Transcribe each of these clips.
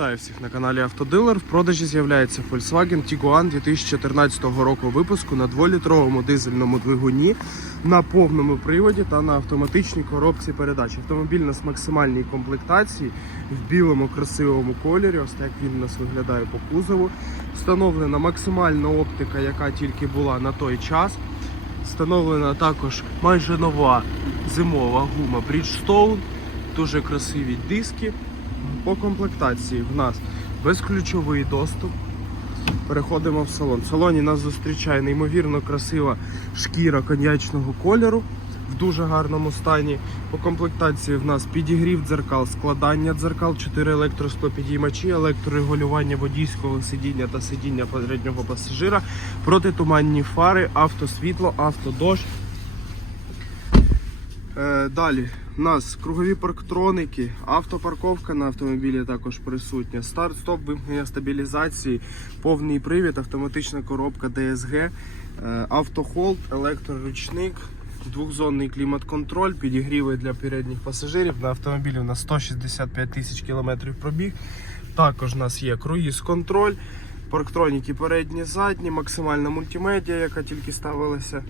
Вітаю всіх на каналі Автодилер. В продажі з'являється Volkswagen Tiguan 2014 року випуску на 2-літровому дизельному двигуні на повному приводі та на автоматичній коробці передач. Автомобіль в максимальній комплектації в білому красивому кольорі. Ось так він у нас виглядає по кузову. Встановлена максимальна оптика, яка тільки була на той час. Встановлена також майже нова зимова гума Bridgestone. Дуже красиві диски. По комплектації в нас безключовий доступ. Переходимо в салон. В салоні нас зустрічає неймовірно красива шкіра коньячного кольору в дуже гарному стані. По комплектації в нас підігрів дзеркал, складання дзеркал, 4 електросклопідіймачі, електрорегулювання водійського сидіння та сидіння переднього пасажира, протитуманні фари, автосвітло, автодощ. Е, Далі у нас кругові парктроники, автопарковка на автомобілі також присутня. Старт, стоп, вимкнення стабілізації, повний привід, автоматична коробка DSG, е, автохолд, електроручник, двохзонний клімат-контроль, підігріви для передніх пасажирів. На автомобілі у нас 165 тисяч кілометрів пробіг. Також у нас є круїз-контроль. Парктроніки передні, задні, максимальна мультимедіа, яка тільки ставилася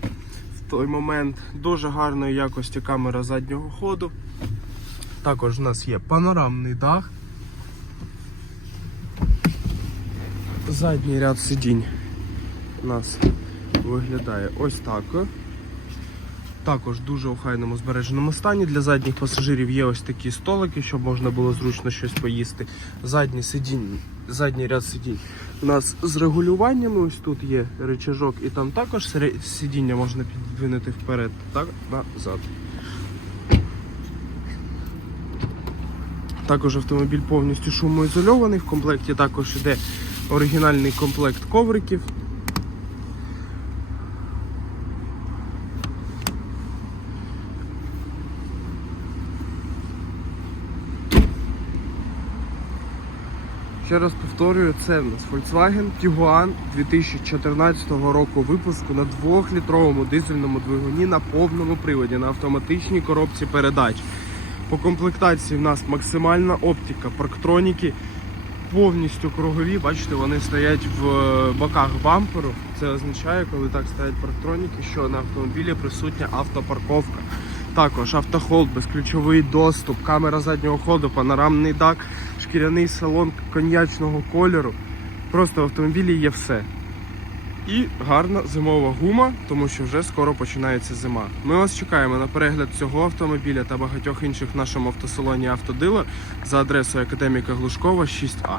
той момент. Дуже гарної якості камера заднього ходу. Також у нас є панорамний дах. Задній ряд сидінь у нас виглядає ось так. Також дуже охайному збереженому стані. Для задніх пасажирів є ось такі столики, щоб можна було зручно щось поїсти. Задні сидінь, задній ряд сидінь у нас з регулюваннями. Ось тут є рычажок, і там також сидіння можна підвинути вперед та назад. Також автомобіль повністю шумоізольований. В комплекті також йде оригінальний комплект ковриків. Ще раз повторюю, це в нас Volkswagen Tiguan 2014 року випуску на 2-літровому дизельному двигуні на повному приводі на автоматичній коробці передач. По комплектації в нас максимальна оптика, парктроніки повністю кругові. Бачите, вони стоять в е, боках бамперу. Це означає, коли так стоять парктроніки, що на автомобілі присутня автопарковка. Також автохолд, безключовий доступ, камера заднього ходу, панорамний дак, шкіряний салон коньячного кольору. Просто в автомобілі є все. І гарна зимова гума, тому що вже скоро починається зима. Ми вас чекаємо на перегляд цього автомобіля та багатьох інших в нашому автосалоні Автодилер за адресою Академіка Глушкова 6А.